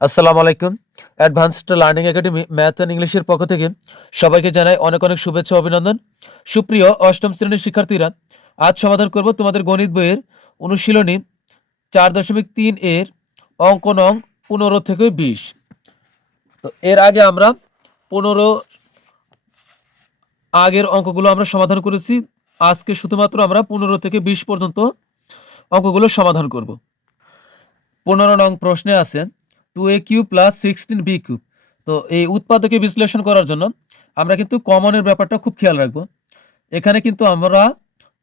আসসালামু আলাইকুম। Advanced learning academy math and ইংলিশের পক্ষ থেকে সবাইকে জানাই অনেক অনেক শুভেচ্ছা অভিনন্দন। সুপ্রিয় অষ্টম শ্রেণির শিক্ষার্থীরা, আজ সমাধান করব তোমাদের গণিত বইয়ের অনুশীলনী চার দশমিক তিন এর অঙ্ক নং পনেরো থেকে বিশ। তো এর আগে আমরা পনেরো আগের অঙ্কগুলো আমরা সমাধান করেছি। আজকে শুধুমাত্র আমরা পনেরো থেকে বিশ পর্যন্ত অঙ্কগুলো সমাধান করব। পনেরো নং প্রশ্নে আছে two A cube plus sixteen B cube তো এই উৎপাদকে বিশ্লেষণ করার জন্য আমরা কিন্তু কমনের ব্যাপারটা খুব খেয়াল রাখব। এখানে কিন্তু আমরা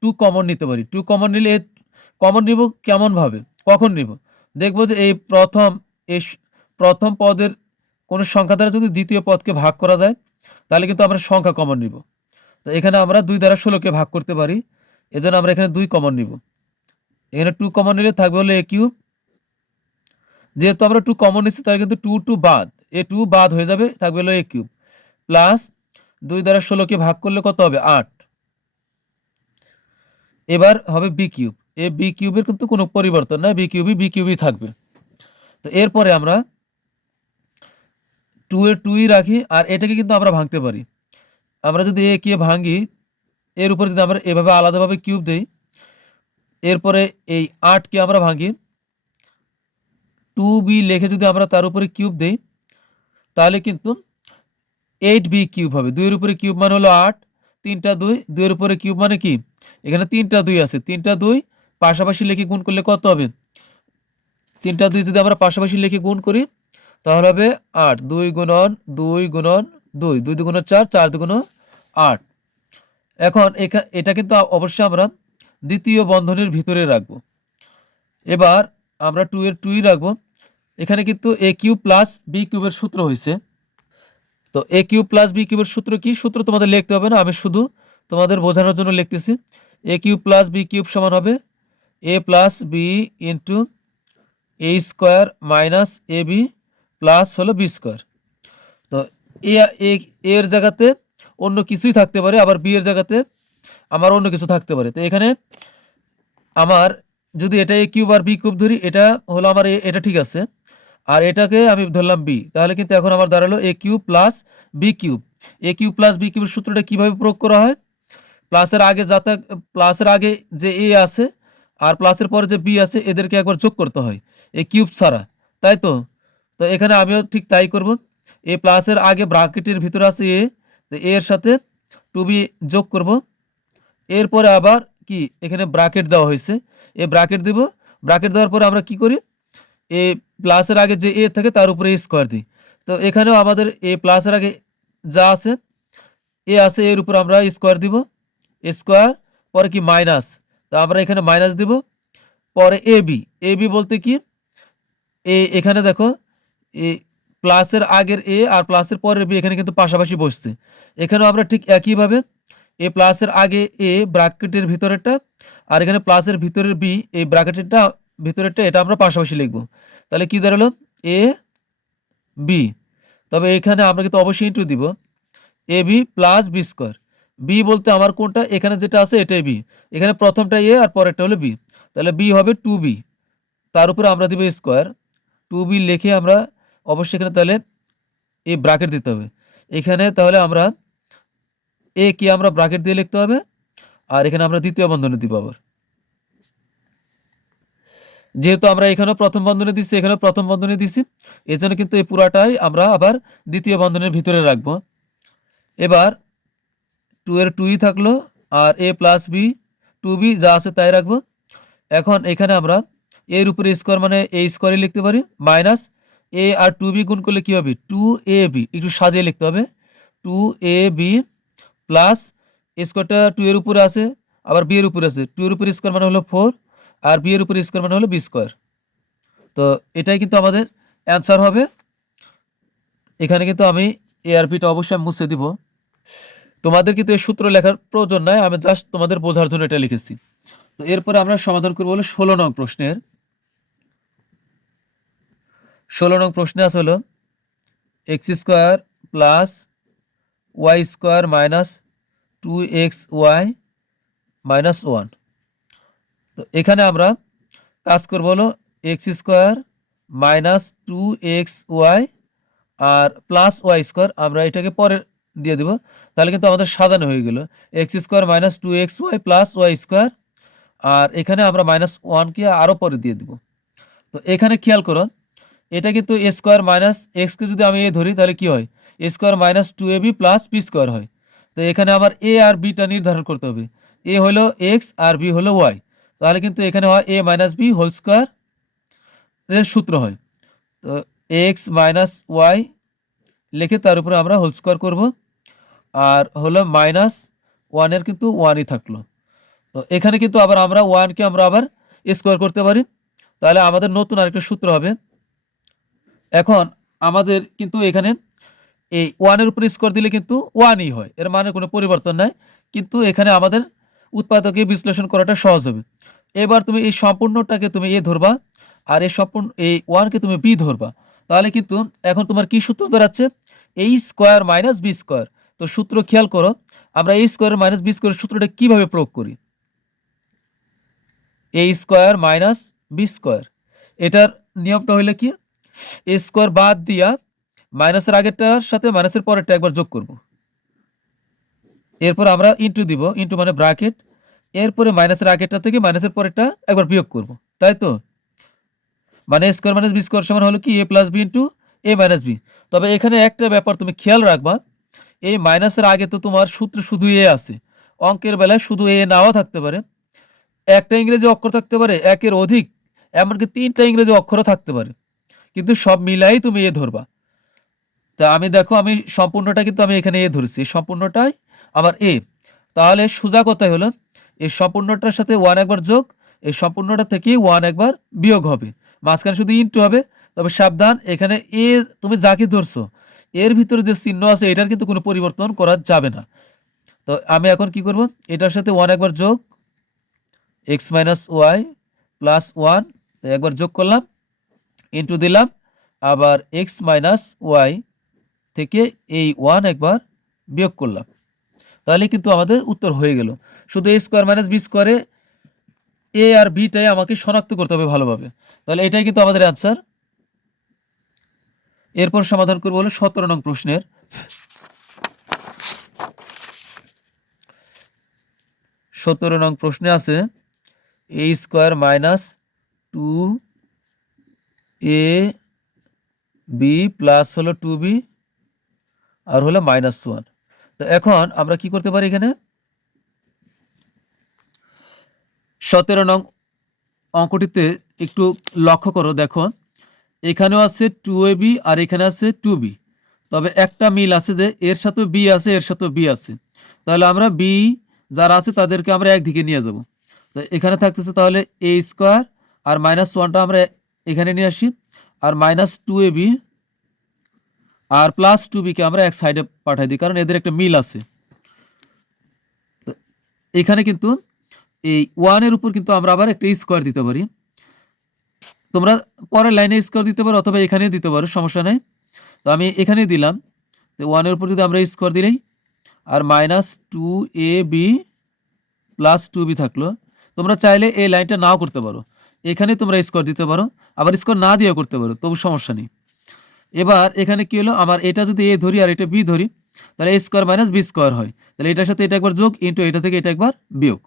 টু কমন নিতে পারি। টু কমন নিলে কমন নিব কেমনভাবে? কখন নিব? দেখব যে এই প্রথম এই প্রথম পদের কোনো সংখ্যা দ্বারা যদি দ্বিতীয় পদকে ভাগ করা যায়, তাহলে কিন্তু আমরা সংখ্যা কমন নিব। তো এখানে আমরা দুই দ্বারা ষোলোকে ভাগ করতে পারি। এজন্য আমরা এখানে দুই কমন নিব। এখানে টু কমন নিলে থাকবে হলো এ কিউব যেহেতু আমরা টু কমন নিচ্ছি, তাহলে কিন্তু টু টু বাদ। এ টু বাদ হয়ে যাবে, থাকবে হলো এ কিউব প্লাস দুই দ্বারা ষোলোকে ভাগ করলে কত হবে? আট। এবার হবে বি কিউব এ বি কিউবের কিন্তু কোনো পরিবর্তন নাই বি কিউবই বি কিউবই থাকবে। তো এরপরে আমরা টু এ টুই রাখি, আর এটাকে কিন্তু আমরা ভাঙতে পারি। আমরা যদি এ কে ভাঙি, এর উপরে যদি আমরা এভাবে আলাদাভাবে কিউব দেই, এরপরে এই আটকে আমরা ভাঙি টু বি লিখে যদি আমরা তার উপরে কিউব দেই, তাহলে কিন্তু এইট বি কিউব হবে। দুইয়ের উপরে কিউব মানে হলো আট, তিনটা দুই, দুইয়ের উপরে কিউব মানে কি? এখানে তিনটা দুই আছে। তিনটা দুই পাশাপাশি লিখে গুণ করলে কত হবে? তিনটা দুই যদি আমরা পাশাপাশি লিখে গুণ করি, তাহলে হবে আট। দুই গুণন দুই গুণন, দুই। দুই দুগুণ চার চার দুগুণ আট। এখন এখা, এটা কিন্তু অবশ্যই আমরা দ্বিতীয় বন্ধনীর ভিতরে রাখব। এবার আমরা টু এর টুই রাখব। এখানে কিন্তু এ কিউ প্লাস বি কিউবের সূত্র হয়েছে তো এ কিউ প্লাস বি কিউবের সূত্র কি? সূত্র তোমাদের লিখতে হবে না, আমি শুধু তোমাদের বোঝানোর জন্য লিখতেছি। A cube plus B cube সমান হবে A plus B into A square minus A B plus হলো বি স্কোয়ার তো এ এর জায়গাতে অন্য কিছুই থাকতে পারে, আবার বি এর জায়গাতে আমার অন্য কিছু থাকতে পারে। তো এখানে আমার যদি এটা এ কিউব আর বি কিউব ধরি, এটা হলো আমার এটা ঠিক আছে। আর এটাকে আমি ধরলাম বি তাহলে কিন্তু এখন আমার দাঁড়াল A cube plus B cube A cube plus B কিউবের সূত্রটা কীভাবে প্রয়োগ করা হয়? প্লাসের আগে যাতে প্লাসের আগে যে এ আছে আর প্লাসের পরে যে বি আছে, এদেরকে একবার যোগ করতে হয় এ কিউব ছাড়া, তাই তো? তো এখানে আমিও ঠিক তাই করব। এ প্লাসের আগে ব্রাকেটের ভিতরে আছে এ এর সাথে টু বি যোগ করব। এরপরে আবার কি? এখানে ব্রাকেট দেওয়া হয়েছে। এ ব্রাকেট দিব। ব্রাকেট দেওয়ার পরে আমরা কি করি? এ প্লাসের আগে যে এ থাকে, তার উপরে স্কোয়ার দিই। তো এখানেও আমাদের এ প্লাসের আগে যা আছে, এ আছে, এর উপর আমরা স্কোয়ার দিব। স্কোয়ার পরে কি মাইনাস তো আমরা এখানে মাইনাস দিব। পরে এ বি। এ বি বলতে কি? এ এখানে দেখো, এ প্লাসের আগের এ আর প্লাসের পরের বি এখানে কিন্তু পাশাপাশি বসছে। এখানেও আমরা ঠিক একইভাবে এ প্লাসের আগে এ ব্র্যাকেটের ভিতরেরটা আর এখানে প্লাসের ভিতরের বি এই ব্র্যাকেটেরটা ভিতরেরটা এটা আমরা পাশাপাশি লিখব। তাহলে কি দাঁড়াল? এ বি তবে এখানে আমরা কিন্তু অবশ্যই ইন্টু দিব। A B plus B square B বলতে আমার কোনটা? এখানে যেটা আছে এটাই বি এখানে প্রথমটা এ আর পরেরটা হলো বি তাহলে বি হবে টু বি তার উপরে আমরা দিব স্কোয়ার টু বি লিখে আমরা অবশ্যই এখানে তাহলে এ ব্রাকেট দিতে হবে। এখানে তাহলে আমরা এ কি আমরা ব্রাকেট দিয়ে লিখতে হবে। আর এখানে আমরা দ্বিতীয় বন্ধনী দিব আবার। যেহেতু আমরা এখানেও প্রথম বন্ধনী দিচ্ছি এখানেও প্রথম বন্ধনী দিচ্ছি এই জন্য কিন্তু এই পুরাটাই আমরা আবার দ্বিতীয় বন্ধনের ভিতরে রাখব। এবার টু এর টুই থাকল, আর A plus B two B যা আছে তাই রাখব। এখন এখানে আমরা এর উপরে স্কোয়ার মানে এ স্কোয়ারই লিখতে পারি মাইনাস এ আর টু বি গুণ করলে কী হবে? টু এ বি একটু সাজিয়ে লিখতে হবে। টু এ বি প্লাস স্কোয়ারটা টু এর উপরে আছে, আবার বি এর উপরে আছে। টু এর উপরে স্কোয়ার মানে হলো ফোর আর বি এর উপরে স্কোয়ার মানে হলো বি স্কোয়ার তো এটাই কিন্তু আমাদের অ্যান্সার হবে। এখানে কিন্তু আমি এ আর এআরপিটা অবশ্যই আমি মুছে দিব। তোমাদের কিন্তু এই সূত্র লেখার প্রয়োজন নাই, আমি জাস্ট তোমাদের বোঝার জন্য এটা লিখেছি। তো এরপরে আমরা সমাধান করব হলো ষোলো নং প্রশ্নের। ষোলো নং প্রশ্নে আছে হলো X square plus Y square minus two X Y minus one তো এখানে আমরা কাজ করব হলো X square minus two X Y আর প্লাস ওয়াই স্কোয়ার, আমরা এটাকে পরে দিয়ে দেবো। তাহলে কিন্তু আমাদের সাজানো হয়ে গেল। X square minus two X Y plus Y square, আর এখানে আমরা মাইনাস ওয়ানকে আরও পরে দিয়ে দেবো। তো এখানে খেয়াল করো, এটা কিন্তু এ স্কোয়ার মাইনাস এক্সকে যদি আমি এ ধরি, তাহলে কি হয়? A square minus two A B plus B square হয়। তো এখানে আমার এ আর বিটা নির্ধারণ করতে হবে। এ হলো এক্স আর বি হলো ওয়াই। তাহলে কিন্তু এখানে হয় A minus B whole square এর সূত্র হয়। তো এক্স মাইনাস ওয়াই লিখে তার উপরে আমরা হোল স্কোয়ার করব। আর হলো মাইনাস ওয়ানের কিন্তু ওয়ানই থাকল। তো এখানে কিন্তু আবার আমরা ওয়ানকে আমরা আবার স্কোয়ার করতে পারি। তাহলে আমাদের নতুন আরেকটা সূত্র হবে। এখন আমাদের কিন্তু এখানে এই ওয়ানের উপর স্কোর দিলে কিন্তু ওয়ানই হয়। এর মানে কোনো পরিবর্তন নাই। কিন্তু এখানে আমাদের উৎপাদকে বিশ্লেষণ করাটা সহজ হবে। এবার তুমি এই সম্পূর্ণটাকে তুমি এ ধরবা আর এই সম্পূর্ণ, এই ওয়ানকে তুমি বি ধরবা। তাহলে কিন্তু এখন তোমার কি সূত্র দাঁড়াচ্ছে এই স্কোয়ার মাইনাস বি স্কোয়ার। তো সূত্র খেয়াল করো, আমরা এই স্কোয়ার মাইনাস বি স্কোয়ার সূত্রটা কীভাবে প্রয়োগ করি? A square minus B square. এটার নিয়মটা হইলে কি? এ স্কোয়ার বাদ দিয়া মাইনাসের আগেরটার সাথে মাইনাসের পরেরটা একবার যোগ করব। এরপর আমরা ইন্টু দিব ইন্টু মানে ব্রাকেট এরপরে মাইনাসের আগেরটা থেকে মাইনাসের পরেরটা একবার বিয়োগ করব, তাই তো? মানে স্কোয়ার মাইনাস বি স্কোয়ার সমান হলো কি? A plus B into A minus B তবে এখানে একটা ব্যাপার তুমি খেয়াল রাখবা, এই মাইনাসের আগে তো তোমার সূত্র শুধু এ আছে, অঙ্কের বেলায় শুধু এ নাও থাকতে পারে, একটা ইংরেজি অক্ষর থাকতে পারে, একের অধিক, এমনকি তিনটা ইংরেজি অক্ষরও থাকতে পারে, কিন্তু সব মিলাই তুমি এ ধরবা। তা আমি দেখো, আমি সম্পূর্ণটা কিন্তু আমি এখানে এ ধরেছি সম্পূর্ণটাই আমার এ, তাহলে সোজা কথাই হলো? এই সম্পূর্ণটার সাথে ওয়ান একবার যোগ, এই সম্পূর্ণটা থেকে ওয়ান একবার বিয়োগ হবে। মাঝখানে শুধু ইন্টু হবে, তবে সাবধান, এখানে এ তুমি যাকে ধরছো, এর ভিতরে যে চিহ্ন আছে, এটার কিন্তু কোনো পরিবর্তন করা যাবে না। তো আমি এখন কি করব? এটার সাথে ওয়ান একবার যোগ X minus Y plus one একবার যোগ করলাম ইন্টু দিলাম, আবার এক্স মাইনাস ওয়াই থেকে এই ওয়ান একবার বিয়োগ করলাম। তাহলে কিন্তু আমাদের উত্তর হয়ে গেল। শুধু এ স্কোয়ার মাইনাস বি স্কোয়ারে এ আর বিটাই আমাকে শনাক্ত করতে হবে ভালোভাবে। তাহলে এটাই কিন্তু আমাদের অ্যান্সার এরপর সমাধান করব হলো সতেরো নং প্রশ্নের। সতেরো নং প্রশ্নে আছে A square minus two A B plus হলো টু বি আর হলো মাইনাস ওয়ান তো এখন আমরা কি করতে পারি এখানে? সতেরো নং অঙ্কটিতে একটু লক্ষ্য করো, দেখো। এখানেও আছে টু এ বি আর এখানে আছে টু বি তবে একটা মিল আছে যে এর সাথে বি আছে, এর সাথে বি আছে। তাহলে আমরা বি যারা আছে তাদেরকে আমরা একদিকে নিয়ে যাব। তো এখানে থাকতেছে তাহলে এ স্কোয়ার আর মাইনাস ওয়ানটা আমরা এখানে নিয়ে আসি। আর মাইনাস টু এ বি আর প্লাস টু বিকে আমরা এক সাইডে পাঠাই দিই, কারণ এদের একটা মিল আছে। এখানে কিন্তু এই ওয়ানের উপর কিন্তু আমরা আবার একটা স্কোয়ার দিতে পারি। তোমরা পরের লাইনে স্কোয়ার দিতে পারো অথবা এখানে দিতে পারো, সমস্যা নেই। তো আমি এখানে দিলাম, তো ওয়ানের উপর যদি আমরা স্কোয়ার দিলেই, আর minus two A B plus two B থাকল, তোমরা চাইলে এই লাইনটা নাও করতে পারো। এখানে তোমরা স্কোয়ার দিতে পারো, আবার স্কোয়ার না দিয়েও করতে পারো, তবু সমস্যা নেই। এবার এখানে কি হলো? আমার এটা যদি এ ধরি আর এটা বি ধরি, তাহলে A square minus B square হয়। তাহলে এটার সাথে এটা একবার যোগ ইন্টু এটা থেকে এটা একবার বিয়োগ।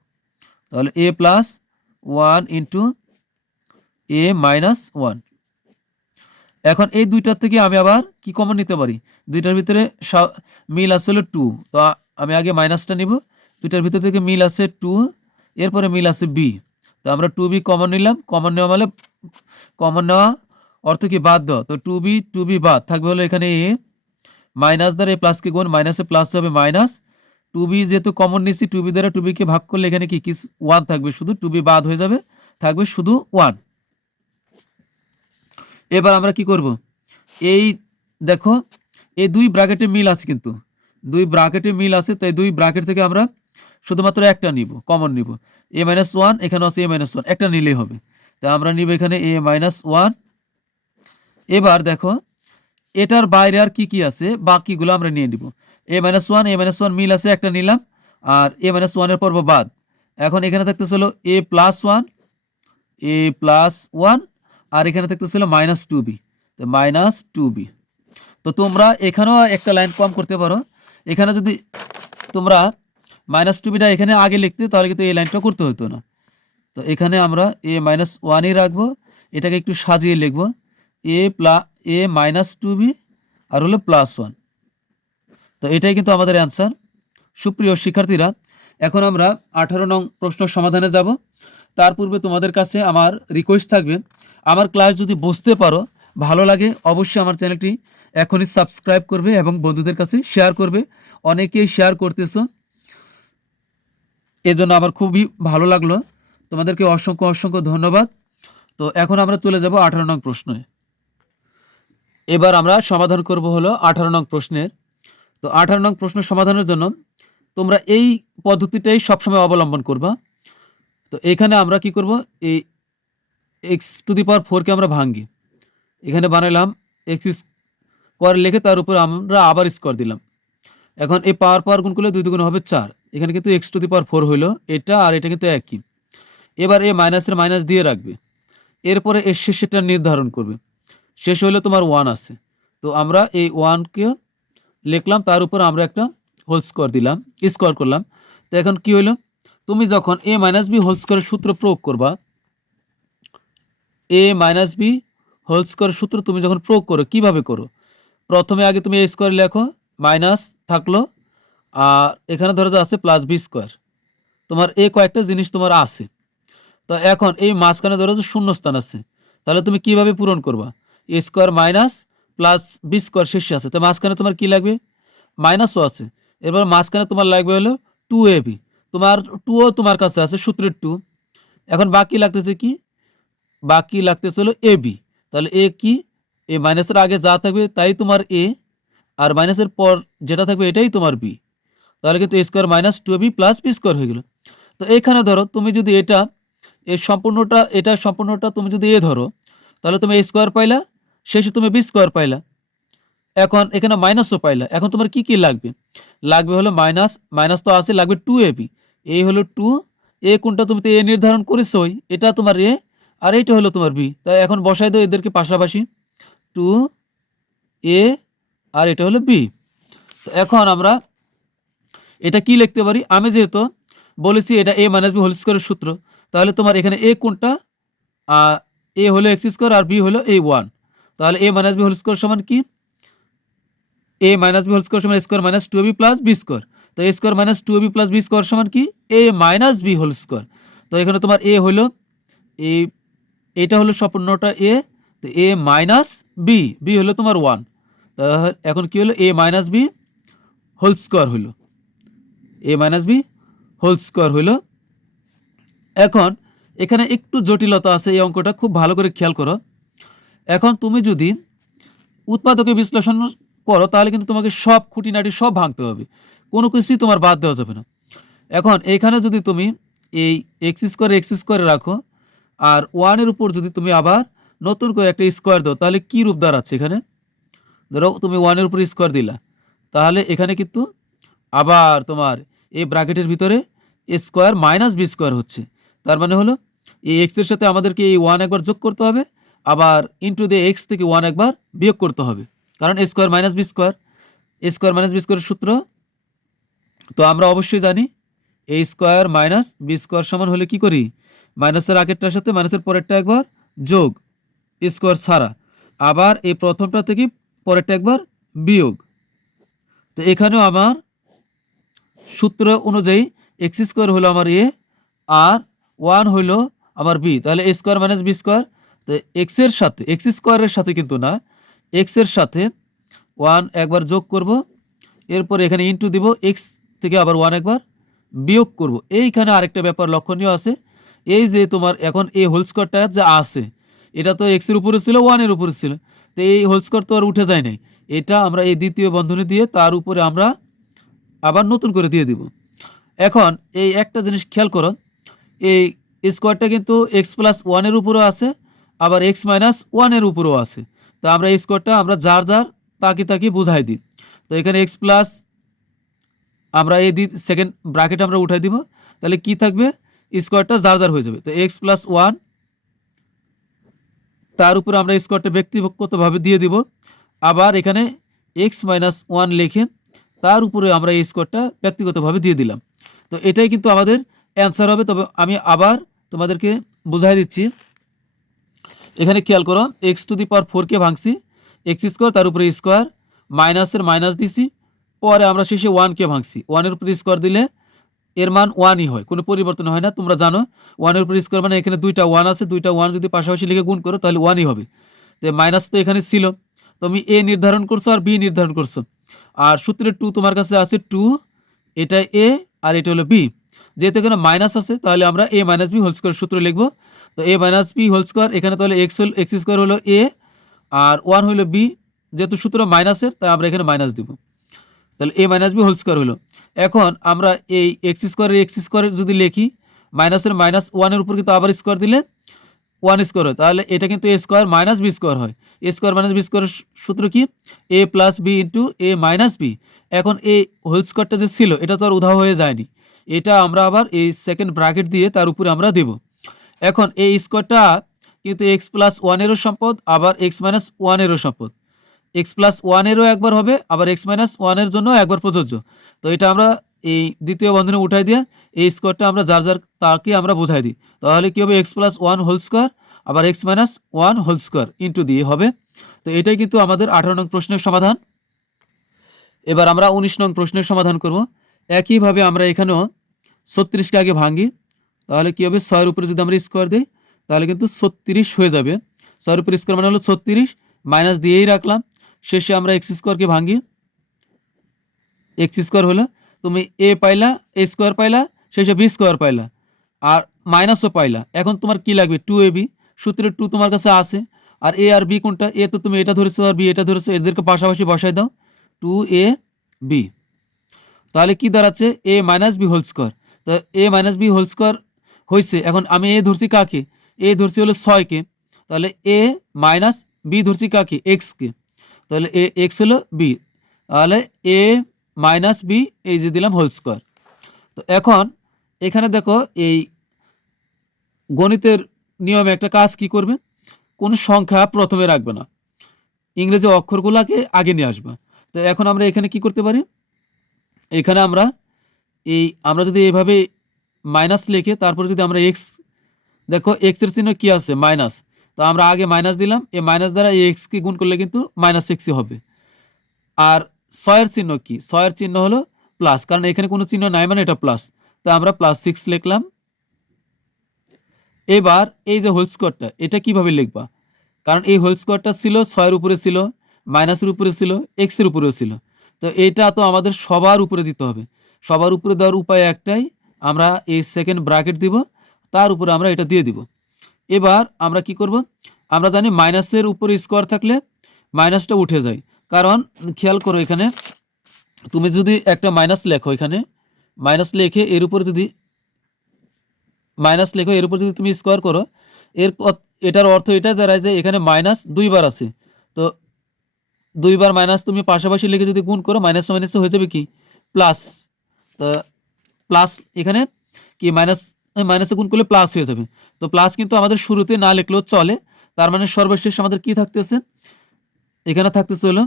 তাহলে A plus one into A minus one এখন এই দুইটার থেকে আমি আবার কি কমন নিতে পারি? দুইটার ভিতরে মিল আছে হলো টু তো আমি আগে মাইনাসটা নিব। দুইটার ভিতর থেকে মিল আছে টু এরপরে মিল আছে বি তো আমরা টু বি কমন নিলাম। কমন নেওয়া মানে কমন নেওয়া অর্থ কি বাদ দেওয়া? তো টু বি টু বি বাদ। থাকবে হলো এখানে এ মাইনাস দ্বারা এ প্লাসকে গুণ মাইনাসে প্লাস হবে মাইনাস টু বি যেহেতু কমন নিচ্ছি, টু বি দ্বারা টু বিকে ভাগ করলে এখানে কি কি ওয়ান থাকবে শুধু, টু বি বাদ হয়ে যাবে, থাকবে শুধু ওয়ান এবার আমরা কি করব? এই দেখো, এই দুই ব্র্যাকেটে মিল আছে কিন্তু। দুই ব্র্যাকেটে মিল আছে তাই দুই ব্র্যাকেট থেকে আমরা শুধুমাত্র একটা নিব কমন নিব। এ মাইনাস ওয়ান এখানে আছে এ মাইনাস ওয়ান একটা নিলেই হবে। তা আমরা নিব এখানে এ মাইনাস ওয়ান এবার দেখো, এটার বাইরে আর কি কি আছে? বাকিগুলো আমরা নিয়ে নিব। A minus one A minus one মিল আছে একটা নিলাম, আর এ মাইনাস ওয়ানের পর্ব বাদ। এখন এখানে থাকতেছিল A plus one A plus one আর এখানে থাকতেছিল মাইনাস টু বি তো মাইনাস টু বি তো তোমরা এখানেও একটা লাইন কম করতে পারো। এখানে যদি তোমরা মাইনাস টু বিটা এখানে আগে লিখতে, তাহলে কিন্তু এই লাইনটা করতে হতো না। তো এখানে আমরা এ মাইনাস ওয়ানই রাখব, এটাকে একটু সাজিয়ে লিখব। A plus A minus two B আর হলো প্লাস ওয়ান তো এটাই কিন্তু আমাদের অ্যান্সার সুপ্রিয় শিক্ষার্থীরা, এখন আমরা আঠারো নং প্রশ্ন সমাধানে যাব। তার পূর্বে তোমাদের কাছে আমার রিকোয়েস্ট থাকবে। আমার ক্লাস যদি বুঝতে পারো, ভালো লাগে, অবশ্যই আমার চ্যানেলটি এখনই সাবস্ক্রাইব করবে এবং বন্ধুদের কাছে শেয়ার করবে। অনেকেই শেয়ার করতেছো। এজন্য আমার খুবই ভালো লাগল। তোমাদেরকে অসংখ্য অসংখ্য ধন্যবাদ। তো এখন আমরা চলে যাব আঠারো নং প্রশ্নে। এবার আমরা সমাধান করব হলো আঠারো নং প্রশ্নের। তো আঠারো নং প্রশ্ন সমাধানের জন্য তোমরা এই পদ্ধতিটাই সবসময় অবলম্বন করবা। তো এখানে আমরা কি করব? এই এক্স টু দি পাওয়ার ফোরকে আমরা ভাঙ্গি এখানে বানাইলাম এক্স স্কোয়ার লিখে তার উপর আমরা আবার স্কোয়ার দিলাম। এখন এই পাওয়ার পাওয়ার গুণ করলে দুই দুগুণ হবে চার। এখানে কিন্তু X to the power four হইল, এটা আর এটা কিন্তু একই। এবার এই মাইনাসের মাইনাস দিয়ে রাখবে। এরপরে এর শেষেরটা নির্ধারণ করবে। শেষ হইলে তোমার ওয়ান আছে। তো আমরা এই ওয়ানকে লিখলাম, তার উপর আমরা একটা হোল স্কোয়ার দিলাম স্কোয়ার করলাম। তো এখন কি হইল? তুমি যখন এ মাইনাস বি হোল স্কোয়ারের সূত্র প্রয়োগ করবা এ মাইনাস বি হোল স্কোয়ারের সূত্র তুমি যখন প্রয়োগ করো, কীভাবে করো? প্রথমে আগে তুমি এ স্কোয়ার লেখো মাইনাস থাকল, আর এখানে ধরো আছে প্লাস বি স্কোয়ার তোমার এ কয়েকটা জিনিস তোমার আছে। তো এখন এই মাঝখানে ধরো যে শূন্যস্থান আছে। তাহলে তুমি কীভাবে পূরণ করবা? A square minus plus b square শেষে আছে। তো মাঝখানে তোমার কি লাগবে? মাইনাসও আছে। এবার মাঝখানে তোমার লাগবে হলো টু এ বি তোমার টুও তোমার কাছে আছে, সূত্রের টু এখন বাকি লাগতেছে কি? বাকি লাগতেছে হলো এ বি তাহলে এ কি? এ মাইনাসের আগে যা থাকবে তাই তোমার এ আর মাইনাসের পর যেটা থাকবে এটাই তোমার বি তাহলে কিন্তু a square minus two b plus b square হয়ে গেল। তো এখানে ধরো তুমি যদি এটা এর সম্পূর্ণটা, এটা সম্পূর্ণটা তুমি যদি এ ধরো, তাহলে তুমি এ স্কোয়ার পাইলা শেষে তুমি বি স্কোয়ার পাইলা। এখন এখানে মাইনাসও পাইলা। এখন তোমার কি কি লাগবে? লাগবে হলো মাইনাস মাইনাস তো আছে, লাগবে টু এ বি এই হলো টু এ কোনটা তুমি তো এ নির্ধারণ করেছোই, এটা তোমার এ আর এইটা হলো তোমার বি তাই এখন বসাই দাও এদেরকে পাশাপাশি। টু এ আর এটা হলো বি তো এখন আমরা এটা কি লিখতে পারি? আমি যেহেতু বলেছি এটা এ মাইনাস বি হোল স্কোয়ারের সূত্র, তাহলে তোমার এখানে এ কোনটা? এ হলো এক্স স্কোয়ার আর বি হলো এ ওয়ান তাহলে a minus b whole square সমান কি? A minus b whole square সমান square minus two b plus b square তো a square minus two b plus b square সমান কি? A minus b whole square তো এখানে তোমার এ হলো এই এটা হলো সম্পূর্ণটা এ তো এ মাইনাস বি বি হলো তোমার ওয়ান এখন কি হলো? A minus b whole square হলো। A minus b whole square হলো। এখন এখানে একটু জটিলতা আছে এই অঙ্কটা, খুব ভালো করে খেয়াল করো। এখন তুমি যদি উৎপাদকে বিশ্লেষণ করো, তাহলে কিন্তু তোমাকে সব খুঁটিনাটি সব ভাঙতে হবে। কোনো কিছুই তোমার বাদ দেওয়া যাবে না। এখন এখানে যদি তুমি এই এক্স স্কোয়ার এক্স স্কোয়ারে রাখো, আর ওয়ানের উপর যদি তুমি আবার নতুন করে একটা স্কোয়ার দাও, তাহলে কী রূপ দাঁড়াচ্ছে এখানে? ধরো তুমি ওয়ানের উপর স্কোয়ার দিলা। তাহলে এখানে কিন্তু আবার তোমার এই ব্র্যাকেটের ভিতরে স্কোয়ার মাইনাস বি স্কোয়ার হচ্ছে। তার মানে হলো এই এক্সের সাথে আমাদেরকে এই ওয়ান একবার যোগ করতে হবে। আবার ইন্টু দিয়ে এক্স থেকে ওয়ান একবার বিয়োগ করতে হবে। কারণ a square minus b square a square minus b স্কোয়ারের সূত্র। তো আমরা অবশ্যই জানি a square minus b square সমান হলে কি করি? মাইনাসের আগেরটার সাথে মাইনাসের পরেরটা একবার যোগ স্কোয়ার ছাড়া। আবার এই প্রথমটা থেকে পরেরটা একবার বিয়োগ। তো এখানেও আমার সূত্র অনুযায়ী এক্স স্কোয়ার হলো আমার এ আর ওয়ান হইল আমার বি তাহলে a square minus b square তো এক্সের সাথে এক্স স্কোয়ারের সাথে কিন্তু না এক্সের সাথে ওয়ান একবার যোগ করব, এরপর এখানে ইনটু দিব এক্স থেকে আবার ওয়ান একবার বিয়োগ করব। এইখানে আরেকটা ব্যাপার লক্ষণীয় আছে, এই যে তোমার এখন এই হোল স্কোয়ারটা যা আছে, এটা তো এক্সের উপরে ছিল ওয়ানের উপরে ছিল, তো এই হোল স্কোয়ার তো আর উঠে যায় নাই। এটা আমরা এই দ্বিতীয় বন্ধনী দিয়ে তার উপরে আমরা আবার নতুন করে দিয়ে দিব। এখন এই একটা জিনিস খেয়াল করো, এই স্কোয়ারটা কিন্তু এক্স প্লাস ওয়ানের উপরেও আছে আবার এক্স মাইনাস ওয়ানের উপরেও আছে। তো আমরা এই স্কোয়ারটা আমরা যার যার, তাকে তাকে বুঝাই দিই। তো এখানে এক্স প্লাস আমরা এই দি সেকেন্ড ব্র্যাকেট আমরা উঠাই দিব। তাহলে কি থাকবে? স্কোয়ারটা যার যার হয়ে যাবে। তো এক্স প্লাস ওয়ান তার উপরে আমরা স্কোয়ারটা ব্যক্তিগতভাবে দিয়ে দিব। আবার এখানে এক্স মাইনাস ওয়ান লিখে তার উপরে আমরা এই স্কোয়ারটা ব্যক্তিগতভাবে দিয়ে দিলাম। তো এটাই কিন্তু আমাদের অ্যান্সার হবে। তবে আমি আবার তোমাদেরকে বোঝাই দিচ্ছি। এখানে খেয়াল করো এক্স টু দি পাওয়ার ফোরকে ভাঙছি এক্স স্কোয়ার তার উপরে স্কোয়ার মাইনাসের মাইনাস দিছি, পরে আমরা শেষে ওয়ানকে ভাঙছি। ওয়ানের উপরে স্কোয়ার দিলে এর মান ওয়ানই হয়, কোনো পরিবর্তন হয় না, তোমরা জানো ওয়ানের উপরে স্কোয়ার মানে এখানে দুইটা ওয়ান আছে, দুইটা ওয়ান যদি পাশাপাশি লিখে গুণ করো, তাহলে ওয়ানই হবে। তো মাইনাস তো এখানে ছিল। তুমি এ নির্ধারণ করছ আর বি নির্ধারণ করছ। আর সূত্রের টু তোমার কাছে আছে টু এটা এ আর এটা হলো বি যেহেতু এখানে মাইনাস আছে, তাহলে আমরা a minus b whole square সূত্র লিখব। তো a minus b whole square এখানে তাহলে এক্স হল এক্স স্কোয়ার হলো এ আর ওয়ান হলো বি যেহেতু সূত্র মাইনাসের তাই আমরা এখানে মাইনাস দিব। তাহলে a minus b whole square হলো। এখন আমরা এই এক্স স্কোয়ারের এক্স স্কোয়ারের যদি লিখি মাইনাসের মাইনাস ওয়ানের উপর কিন্তু আবার স্কোয়ার দিলে ওয়ান স্কোয়ার হয়। তাহলে এটা কিন্তু a square minus b square হয়। এ স্কোয়ার মাইনাস বি স্কোয়ারের সূত্র কি? A plus b into a minus b এখন এই হোল স্কোয়ারটা যে ছিল, এটা তো আর উধাও হয়ে যায়নি। এটা আমরা আবার এই সেকেন্ড ব্র্যাকেট দিয়ে তার উপরে আমরা দেব। এখন এই স্কোয়ারটা কিন্তু এক্স প্লাস ওয়ানেরও সম্পদ, আবার এক্স মাইনাস ওয়ানেরও সম্পদ। এক্স প্লাস ওয়ানেরও একবার হবে, আবার এক্স মাইনাস ওয়ানের জন্য একবার প্রযোজ্য। তো এটা আমরা এই দ্বিতীয় বন্ধনে উঠাই দিয়ে এই স্কোয়ারটা আমরা যার যার তাকে আমরা বোঝাই দিই। তাহলে কী হবে? X plus one whole square আবার x minus one whole square into দিয়ে হবে। তো এটাই কিন্তু আমাদের আঠারো নং প্রশ্নের সমাধান। এবার আমরা উনিশ নং প্রশ্নের সমাধান করব। একইভাবে আমরা এখানেও ছত্রিশকে আগে ভাঙি। তাহলে কী হবে? ছয়ের উপরে যদি আমরা স্কোয়ার দিই, তাহলে কিন্তু ছত্রিশ হয়ে যাবে। ছয়ের উপরে স্কোয়ার মানে হলো ছত্রিশ, মাইনাস দিয়েই রাখলাম। শেষে আমরা এক্স স্কোয়ারকে ভাঙি। এক্স স্কোয়ার হলো, তুমি এ পাইলা, এ স্কোয়ার পাইলা, শেষে বি স্কোয়ার পাইলা, আর মাইনাসও পাইলা। এখন তোমার কি লাগবে? টু এ বি সূত্রে টু তোমার কাছে আছে। আর এ আর বি কোনটা? এ তো তুমি এটা ধরেছো আর বি এটা ধরেছো। এদেরকে পাশাপাশি বসাই দাও। টু এ বি তাহলে কি দাঁড়াচ্ছে? A minus b whole square তো a minus b whole square হয়েছে এখন আমি এ ধরছি কাকে? এ ধরছি হলো ছয়কে তাহলে এ মাইনাস বি ধরছি কাকে? এক্সকে তাহলে এ এক্স হলো বি। তাহলে এ মাইনাস বি, এই যে দিলাম হোল স্কোয়ার। তো এখন এখানে দেখো এই গণিতের নিয়মে একটা কাজ কি করবে? কোন সংখ্যা প্রথমে রাখবে না। ইংরেজি অক্ষরগুলোকে আগে নিয়ে আসবে। তো এখন আমরা এখানে কি করতে পারি? এখানে আমরা এই, আমরা যদি এইভাবে মাইনাস লিখে তারপর যদি আমরা এক্স দেখো এক্সের চিহ্ন কি আছে? মাইনাস। তো আমরা আগে মাইনাস দিলাম, এই মাইনাস দ্বারা এই এক্সকে গুণ করলে কিন্তু মাইনাস সিক্সই হবে। আর ছয়ের চিহ্ন কি? ছয়ের চিহ্ন হলো প্লাস কারণ এখানে কোনো চিহ্ন নাই মানে এটা প্লাস তো আমরা প্লাস সিক্স লিখলাম। এবার এই যে হোল স্কোয়ারটা এটা কীভাবে লিখবা? কারণ এই হোল স্কোয়ারটা ছিল, ছয়ের উপরে ছিল, মাইনাসের উপরে ছিল এক্সের উপরেও ছিল। তো এটা তো আমাদের সবার উপরে দিতে হবে। সবার উপরে দেওয়ার উপায় একটাই আমরা এই সেকেন্ড ব্র্যাকেট দিব, তার উপরে আমরা এটা দিয়ে দিব। এবার আমরা কি করব? আমরা জানি মাইনাসের উপরে স্কোয়ার থাকলে মাইনাসটা উঠে যায়। কারণ খেয়াল করো এখানে, তুমি যদি একটা মাইনাস লেখো এখানে মাইনাস লেখে এর উপরে যদি মাইনাস লেখো এর উপর যদি তুমি স্কোয়ার করো, এর এটার অর্থ এটা দাঁড়ায় যে এখানে মাইনাস দুইবার আছে। তো দুইবার মাইনাস তুমি পাশাপাশি লিখে যদি গুণ করো মাইনাস মাইনাস হয়ে যাবে কি? প্লাস তো প্লাস এখানে কি মাইনাস মাইনাসে গুণ করলে প্লাস হয়ে যাবে। তো প্লাস কিন্তু আমাদের শুরুতে না লিখলেও চলে, তার মানে সর্বশেষ আমাদের কি থাকতেছে? এখানে থাকতেছে হলো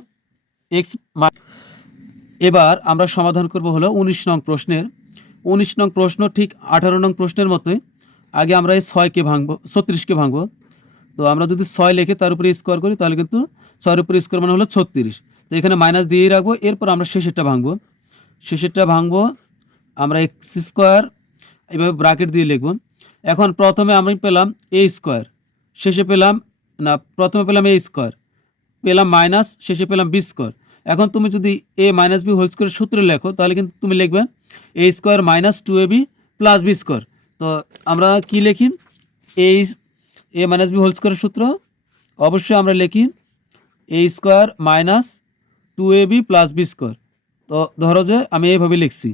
এক্স এবার আমরা সমাধান করব হলো উনিশ নং প্রশ্নের। উনিশ নং প্রশ্ন ঠিক আঠারো নং প্রশ্নের মতোই। আগে আমরা এই ছয়কে ভাঙবো, ছত্রিশকে ভাঙবো। তো আমরা যদি ছয় লিখে তার উপরে স্কোয়ার করি, তাহলে কিন্তু ছয়ের উপরে স্কোয়ার মানে হলো ছত্রিশ। তো এখানে মাইনাস দিয়েই রাখব, এরপর আমরা শেষেরটা ভাঙবো। শেষেরটা ভাঙবো আমরা এক্স স্কোয়ার এভাবে ব্রাকেট দিয়ে লিখব। এখন প্রথমে আমি পেলাম এ স্কোয়ার শেষে পেলাম, না, প্রথমে পেলাম এ স্কোয়ার পেলাম মাইনাস শেষে পেলাম বি স্কোয়ার এখন তুমি যদি a minus b whole square সূত্রে লেখো, তাহলে কিন্তু তুমি লিখবে a square minus two a b plus b square তো আমরা কি লিখি? A a minus b whole স্কোয়ারের সূত্র, অবশ্যই আমরা লিখি a square minus two a b plus b square তো ধরো যে আমি এইভাবে লিখছি।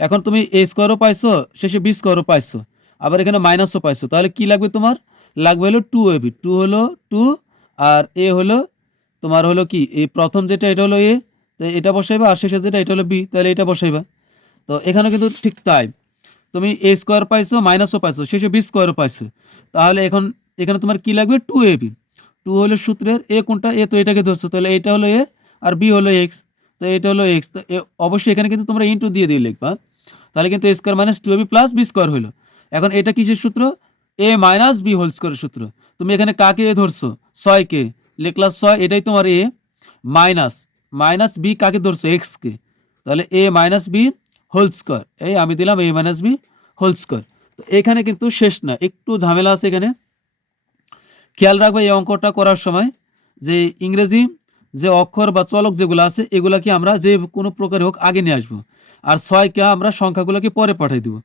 এখন তুমি এ স্কোয়ারও পাইছো, শেষে বি স্কোয়ারও পাইছো, আবার এখানে মাইনাসও পাইছো। তাহলে কি লাগবে তোমার? লাগবে হলো টু এ বি টু হলো টু আর এ হলো, তোমার হলো কি? এই প্রথম যেটা, এটা হলো এ তো এটা বসাইবা, আর শেষে যেটা, এটা হলো বি তাহলে এটা বসাইবা। তো এখানে কিন্তু ঠিক তাই। তুমি এ স্কোয়ার পাইছো মাইনাসও পাইছো, শেষে বি স্কোয়ারও পাইছো। তাহলে এখন, এখানে তোমার কি লাগবে? টু এ বি টু হলো সূত্রের এ কোনটা? এ তো এটাকে ধরছো, তাহলে এটা হলো এ আর বি হলো এক্স তো এটা হলো এক্স তো অবশ্যই এখানে কিন্তু তোমরা ইন্টু দিয়ে দিয়ে লিখবা। তাহলে কিন্তু a square minus two b plus b square হলো এখন এটা কিসের সূত্র? এ মাইনাস বি হোল স্কোয়ারের সূত্র। তুমি এখানে কাকে এ ধরছো ছয়কে লিখলাস ছয়, এটাই তোমার এ মাইনাস মাইনাস বি কাকে ধরছো? এক্সকে তাহলে a minus b whole square এই আমি দিলাম a minus b whole square তো এখানে কিন্তু শেষ না, একটু ঝামেলা আছে এখানে। খেয়াল রাখবে এই অঙ্কটা করার সময় যে ইংরেজি যে অক্ষর বা চলক যেগুলো আছে এগুলা কি আমরা যে কোনো প্রকারে হোক আগে নিয়ে আসব। আর ছয়কে আমরা সংখ্যাগুলোকে পরে পাঠিয়ে দেবো।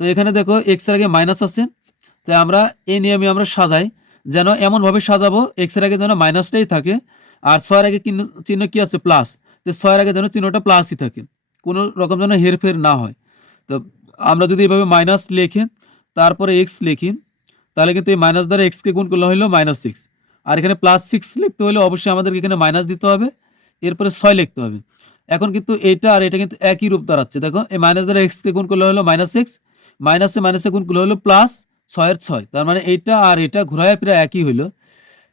তো এখানে দেখো এক্সের আগে মাইনাস আছে। তাই আমরা এই নিয়মে আমরা সাজাই, যেন এমনভাবে সাজাবো এক্সের আগে যেন মাইনাসটাই থাকে, আর ছয়ের আগে চিহ্ন কি আছে? প্লাস তো ছয়ের আগে যেন চিহ্নটা প্লাসই থাকে। কোনো রকম যেন হেরফের না হয়। তো আমরা যদি এভাবে মাইনাস লিখি, তারপরে এক্স লিখি, তাহলে কিন্তু এই মাইনাস দ্বারা এক্সকে গুণ করলে হলো মাইনাস সিক্স আর এখানে প্লাস সিক্স লিখতে হলে অবশ্যই আমাদেরকে এখানে মাইনাস দিতে হবে। এরপরে ছয় লিখতে হবে। এখন কিন্তু এটা আর এটা কিন্তু একই রূপ দাঁড়াচ্ছে। দেখো, এই মাইনাস দ্বারা এক্সকে গুণ করলে হলো মাইনাস সিক্স মাইনাসে মাইনাসে গুণ করলে হলো প্লাস ছয়ের ছয়। তার মানে এইটা আর এটা ঘুরায় প্রায় একই হইল।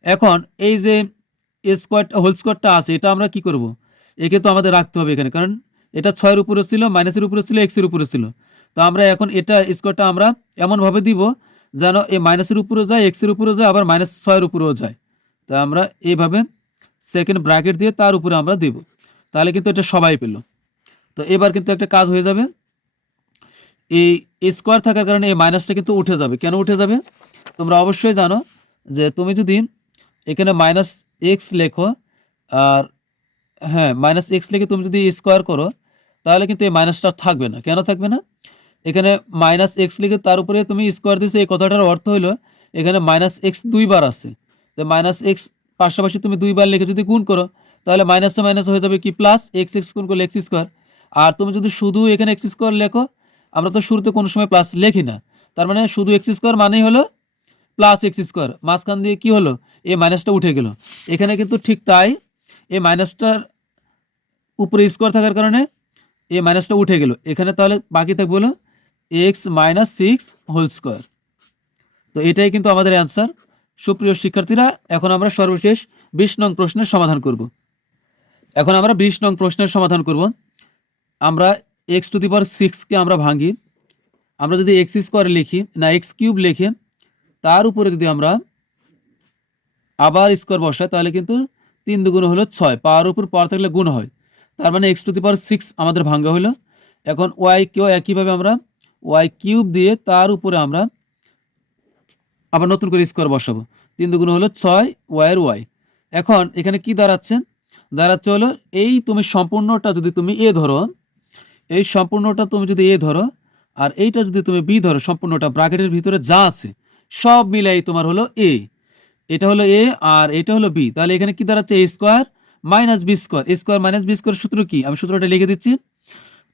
এখন এই যে স্কোয়ারটা হোল স্কোয়ারটা আছে, এটা আমরা কি করব? একে তো আমাদের রাখতে হবে এখানে, কারণ এটা ছয়ের উপরে ছিল মাইনাসের উপরে ছিল এক্সের উপরে ছিল। তো আমরা এখন এটা স্কোয়ারটা আমরা এমনভাবে দিব যেন এই মাইনাসের উপরেও যায় এক্সের উপরেও যায়, আবার মাইনাস ছয়ের উপরেও যায়। তা আমরা এইভাবে সেকেন্ড ব্র্যাকেট দিয়ে তার উপরে আমরা দেব। তাহলে কিন্তু এটা সবাই পেল। তো এবার কিন্তু একটা কাজ হয়ে যাবে। এই স্কোয়ার থাকার কারণে এই মাইনাসটা কিন্তু উঠে যাবে। কেন উঠে যাবে? তোমরা অবশ্যই জানো যে তুমি যদি এখানে মাইনাস এক্স লেখো, আর হ্যাঁ মাইনাস এক্স লিখে তুমি যদি স্কোয়ার করো, তাহলে কিন্তু এই মাইনাসটা থাকবে না। কেন থাকবে না? এখানে মাইনাস এক্স লিখে তার উপরে তুমি স্কোয়ার দিয়েছ, এই কথাটার অর্থ হলো এখানে মাইনাস এক্স দুইবার আছে। তো মাইনাস এক্স পাশাপাশি তুমি দুইবার লিখে যদি গুণ করো তাহলে মাইনাস মাইনাসে মাইনাস হয়ে যাবে কি? প্লাস এক্স এক্স গুণ করলে এক্স স্কোয়ার আর তুমি যদি শুধু এখানে এক্স স্কোয়ার লেখো, আমরা তো শুরুতে কোনো সময় প্লাস লিখি না। তার মানে শুধু এক্স স্কোয়ার মানেই হলো প্লাস এক্স স্কোয়ার মাঝখান দিয়ে কি হলো? এই মাইনাসটা উঠে গেল। এখানে কিন্তু ঠিক তাই, এই মাইনাসটার উপরে স্কোয়ার থাকার কারণে এই মাইনাসটা উঠে গেল। এখানে তাহলে বাকি থাকবে হলো x minus six whole square তো এটাই কিন্তু আমাদের অ্যান্সার সুপ্রিয় শিক্ষার্থীরা, এখন আমরা সর্বশেষ বিশ নং প্রশ্নের সমাধান করব। এখন আমরা বিশ নং প্রশ্নের সমাধান করব। আমরা এক্স টু দি পাওয়ার সিক্সকে আমরা ভাঙি। আমরা যদি এক্স স্কোয়ার লিখি, না এক্স কিউব লিখি, তার উপরে যদি আমরা আবার স্কোয়ার বসাই, তাহলে কিন্তু তিন দুগুণ হলো ছয়। পাওয়ার উপর পাওয়ার থাকলে গুণ হয়। তার মানে x to the power six আমাদের ভাঙ্গা হলো। এখন ওয়াই কেও একইভাবে আমরা ওয়াই কিউব দিয়ে তার উপরে আমরা আবার নতুন করে স্কোয়ার বসাবো। তিন দুগুণ হলো ছয় ওয়াইয়ের ওয়াই এখন এখানে কি দাঁড়াচ্ছে? দাঁড়াচ্ছে হলো, এই তুমি সম্পূর্ণটা যদি তুমি এ ধরো, এই সম্পূর্ণটা তুমি যদি এ ধরো, আর এইটা যদি তুমি বি ধরো, সম্পূর্ণটা ব্রাকেটের ভিতরে যা আছে, সব মিলাই তোমার হলো এ। এটা হলো এ আর এটা হলো বি। তাহলে এখানে কি দাঁড়াচ্ছে? A square minus b square. Square minus b square সূত্র কি? আমি সূত্রটা লিখে দিচ্ছি।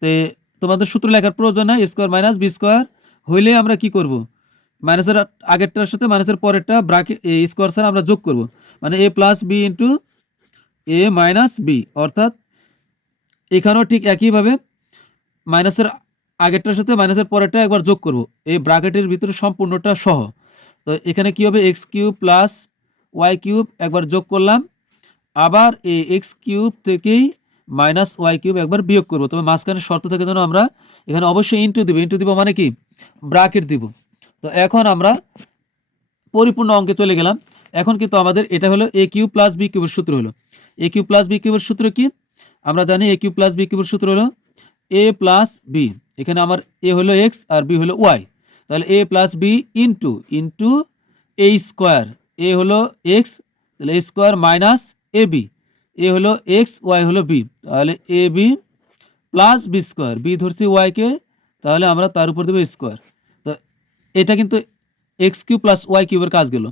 তো তোমাদের সূত্র লেখার প্রয়োজন নাই। স্কোয়ার মাইনাস বি স্কোয়ার হইলে আমরা কি করব? মাইনাসের আগেরটার সাথে মাইনাসের পরেরটা ব্রাকেট স্কোয়ার স্যার আমরা যোগ করব। মানে a plus b into a minus b অর্থাৎ এখানেও ঠিক একইভাবে মাইনাসের আগেরটার সাথে মাইনাসের পরেরটা একবার যোগ করব। এই ব্রাকেটের ভিতরে সম্পূর্ণটা সহ। তো এখানে কি হবে? X cube plus y cube একবার যোগ করলাম। আবার এই এক্স কিউব থেকেই মাইনাস ওয়াই কিউব একবার বিয়োগ করব। তবে মাঝখানে শর্ত থেকে যেন আমরা এখানে অবশ্যই ইন্টু দিব। ইন্টু দিব মানে কি? ব্রাকেট দিব। তো এখন আমরা পরিপূর্ণ অঙ্কে চলে গেলাম। এখন কিন্তু আমাদের এটা হলো এ কিউ প্লাস বি কিউবের সূত্র হলো। এ কিউ প্লাস বি কিউবের সূত্র কি? আমরা জানি এ কিউ প্লাস বি কিউবের সূত্র হলো এ প্লাস বি এখানে আমার এ হলো এক্স আর বি হলো ওয়াই তাহলে a plus b into into a square a হলো এক্স তাহলে a square minus a b a হলো এক্স ওয়াই হলো বি তাহলে a b plus b square b ধরছি ওয়াইকে তাহলে আমরা তার উপর দেবো স্কোয়ার তো এটা কিন্তু এক্স কিউব প্লাস ওয়াই কিউবের কাজ গেল।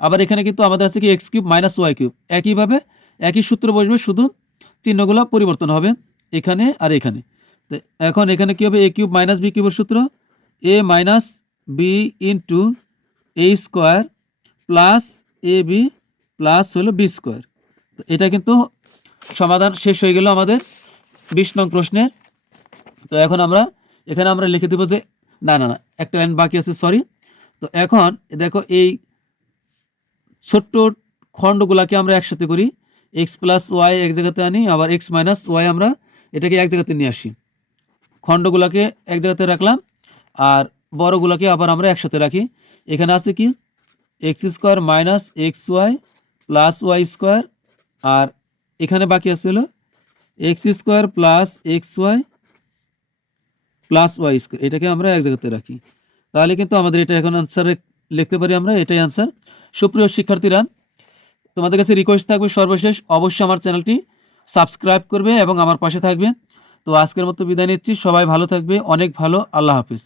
আবার এখানে কিন্তু আমাদের আছে কি x cube minus y cube একইভাবে একই সূত্র বসবে, শুধু চিহ্নগুলো পরিবর্তন হবে এখানে আর এখানে। তো এখন এখানে কী হবে? এ কিউব মাইনাস বি কিউবের সূত্র। A minus b into a square plus a b plus হলো বি স্কোয়ার তো এটা কিন্তু সমাধান শেষ হয়ে গেল আমাদের বিশ নং প্রশ্নের। তো এখন আমরা, এখানে আমরা লিখে দেবো যে, না না না, একটা লাইন বাকি আছে সরি তো এখন দেখো এই ছোট্ট খণ্ডগুলোকে আমরা একসাথে করি। এক্স প্লাস ওয়াই এক জায়গাতে আনি, আবার এক্স মাইনাস ওয়াই আমরা এটাকে এক জায়গাতে নিয়ে আসি। খণ্ডগুলোকে এক জায়গাতে রাখলাম, আর বড়গুলোকে আবার আমরা একসাথে রাখি। এখানে আছে কি? X square minus x y plus y square আর এখানে বাকি আছে হলো x square plus x y plus y square এটাকে আমরা এক জায়গাতে রাখি। তাহলে কিন্তু আমাদের এটা এখন আনসারে লিখতে পারি আমরা, এটাই আনসার সুপ্রিয় শিক্ষার্থীরা তোমাদের কাছে রিকোয়েস্ট থাকবে সর্বশেষ, অবশ্যই আমার চ্যানেলটি সাবস্ক্রাইব করবে এবং আমার পাশে থাকবে। তো আজকের মতো বিদায় নিচ্ছি, সবাই ভালো থাকবে, অনেক ভালো, আল্লাহ হাফিজ।